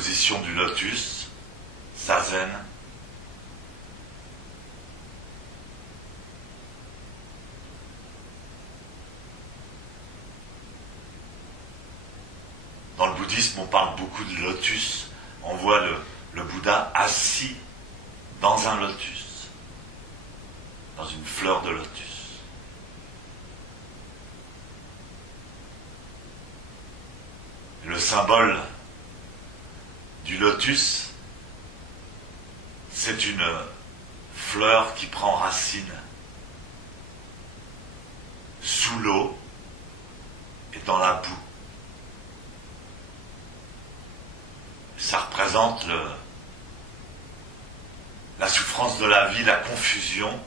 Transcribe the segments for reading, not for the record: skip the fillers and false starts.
position du lotus, zazen. Dans le bouddhisme, on parle beaucoup de lotus. On voit le Bouddha assis dans un lotus, dans une fleur de lotus. Le symbole du lotus, c'est une fleur qui prend racine sous l'eau et dans la boue. Ça représente la souffrance de la vie, la confusion.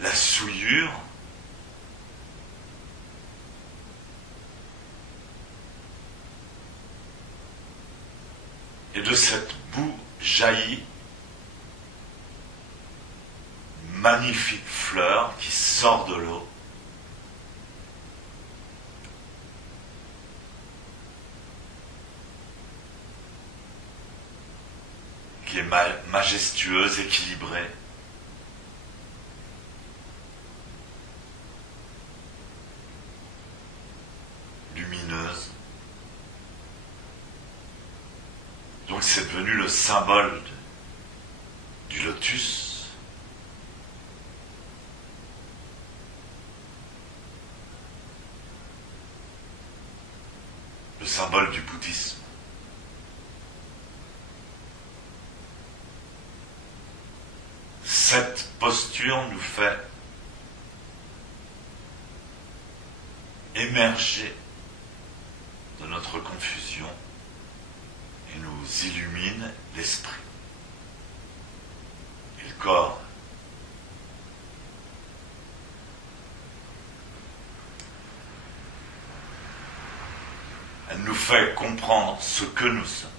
La souillure. Et de cette boue jaillit une magnifique fleur qui sort de l'eau. Qui est majestueuse, équilibrée. Lumineuse. Donc c'est devenu le symbole du lotus. Le symbole du bouddhisme. Cette posture nous fait émerger de notre confusion et nous illumine l'esprit et le corps. Elle nous fait comprendre ce que nous sommes.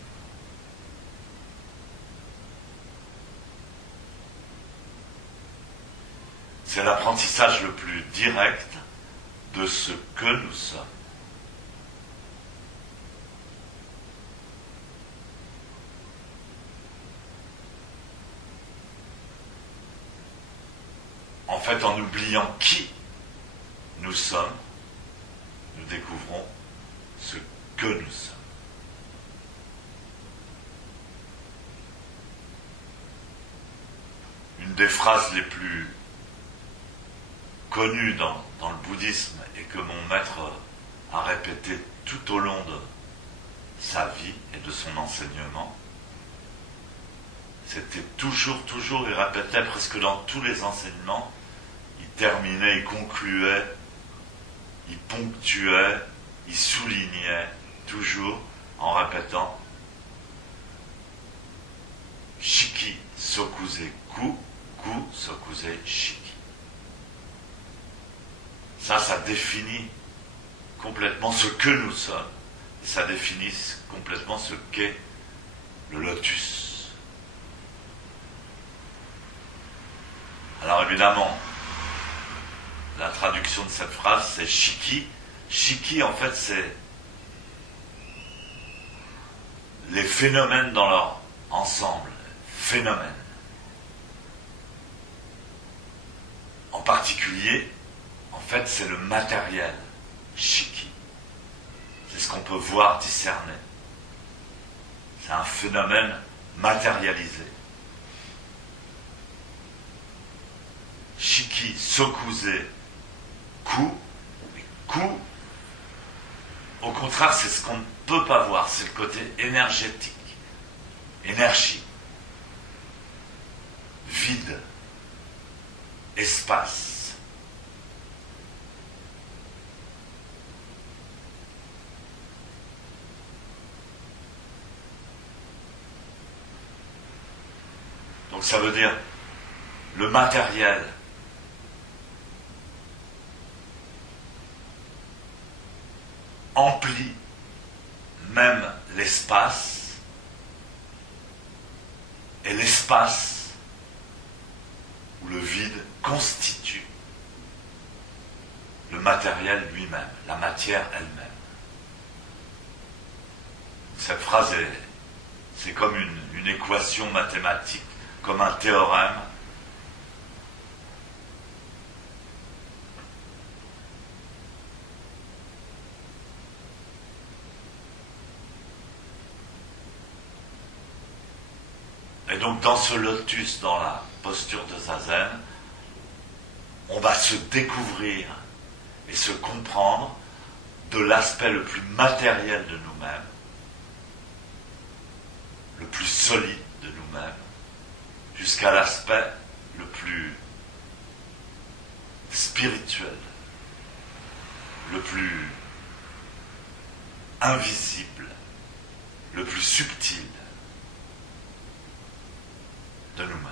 C'est l'apprentissage le plus direct de ce que nous sommes. En fait, en oubliant qui nous sommes, nous découvrons ce que nous sommes. Une des phrases les plus connues dans le bouddhisme et que mon maître a répété tout au long de sa vie et de son enseignement, c'était toujours, il répétait presque dans tous les enseignements, il terminait, il concluait, il ponctuait, il soulignait toujours en répétant Shiki Sokuze Ku, Ku Sokuze Shiki. Ça définit complètement ce que nous sommes. Et ça définit complètement ce qu'est le lotus. Alors évidemment, la traduction de cette phrase, c'est Shiki. Shiki, en fait, c'est les phénomènes dans leur ensemble. Phénomènes. En particulier, en fait, c'est le matériel. Shiki. C'est ce qu'on peut voir, discerner. C'est un phénomène matérialisé. Shiki, Sokuze, Ku. Ku, au contraire, c'est ce qu'on ne peut pas voir, c'est le côté énergétique, énergie, vide, espace. Donc ça veut dire le matériel emplit même l'espace, et l'espace où le vide constitue le matériel lui-même, la matière elle-même. Cette phrase c'est comme une équation mathématique, comme un théorème. Et donc dans ce lotus, dans la posture de Zazen, on va se découvrir et se comprendre de l'aspect le plus matériel de nous-mêmes, le plus solide de nous-mêmes, jusqu'à l'aspect le plus spirituel, le plus invisible, le plus subtil de nous-mêmes.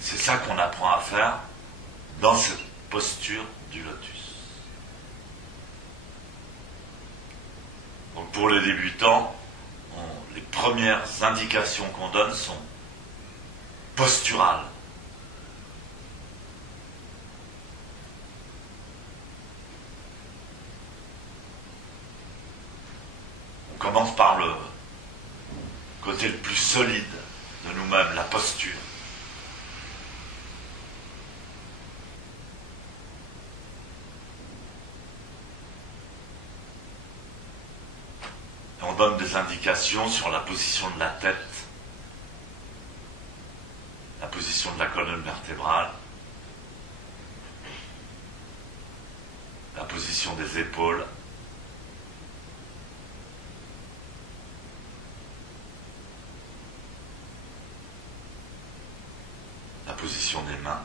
C'est ça qu'on apprend à faire dans cette posture du lotus. Donc pour les débutants, les premières indications qu'on donne sont posturales. On commence par le côté le plus solide de nous-mêmes, la posture. Et on donne des indications sur la position de la tête, la position de la colonne vertébrale, la position des épaules, la position des mains,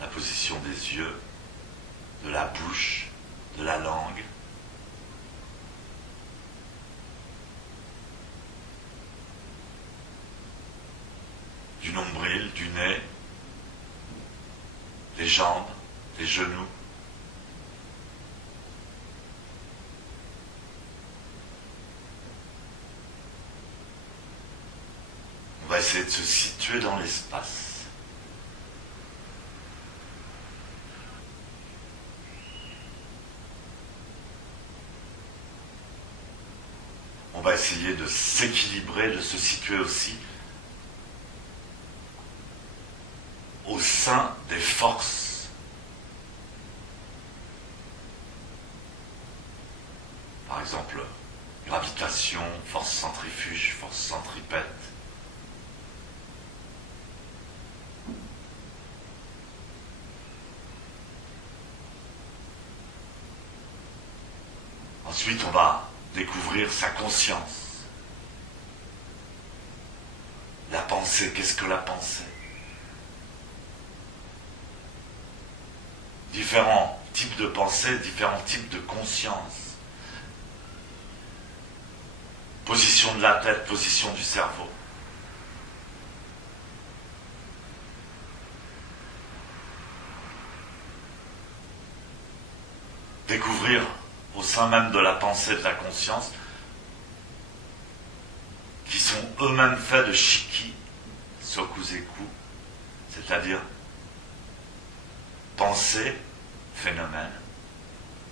la position des yeux, de la bouche, de la langue, du nombril, du nez, les jambes, les genoux. On va essayer de se situer dans l'espace. On va essayer de s'équilibrer, de se situer aussi au sein des forces. Par exemple, gravitation, force centrifuge, force centripète. Ensuite, on va découvrir sa conscience. La pensée, qu'est-ce que la pensée? Différents types de pensée, différents types de conscience. Position de la tête, position du cerveau. Découvrir au sein même de la pensée, de la conscience, qui sont eux-mêmes faits de shiki, sokuzeku, c'est-à-dire pensée, phénomène,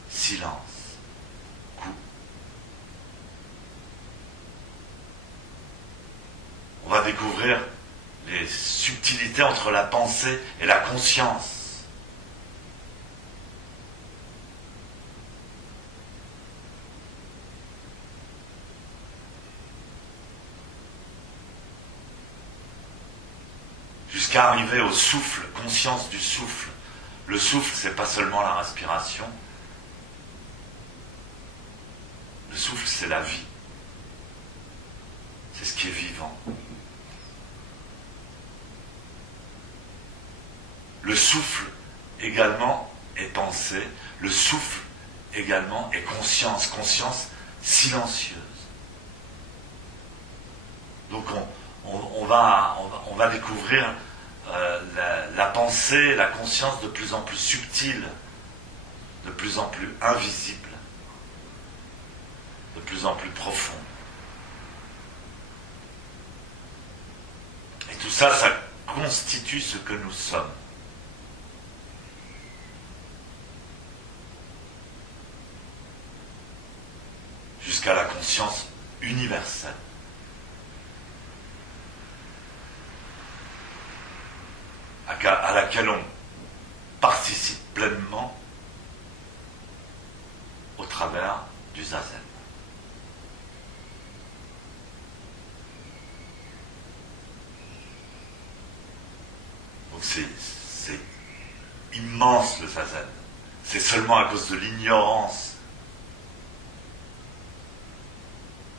silence, ku. On va découvrir les subtilités entre la pensée et la conscience. Jusqu'à arriver au souffle, conscience du souffle. Le souffle, c'est pas seulement la respiration. Le souffle, c'est la vie. C'est ce qui est vivant. Le souffle également est pensée. Le souffle également est conscience. Conscience silencieuse. Donc on va découvrir la pensée, la conscience de plus en plus subtile, de plus en plus invisible, de plus en plus profonde. Et tout ça, ça constitue ce que nous sommes. Jusqu'à la conscience universelle. À laquelle on participe pleinement au travers du zazen. Donc c'est immense le zazen. C'est seulement à cause de l'ignorance,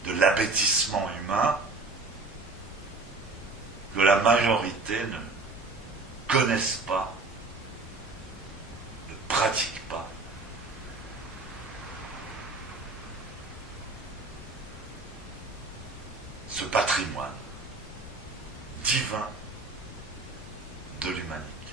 de l'appétissement humain, que la majorité ne connaissent pas, ne pratiquent pas. Ce patrimoine divin de l'humanité.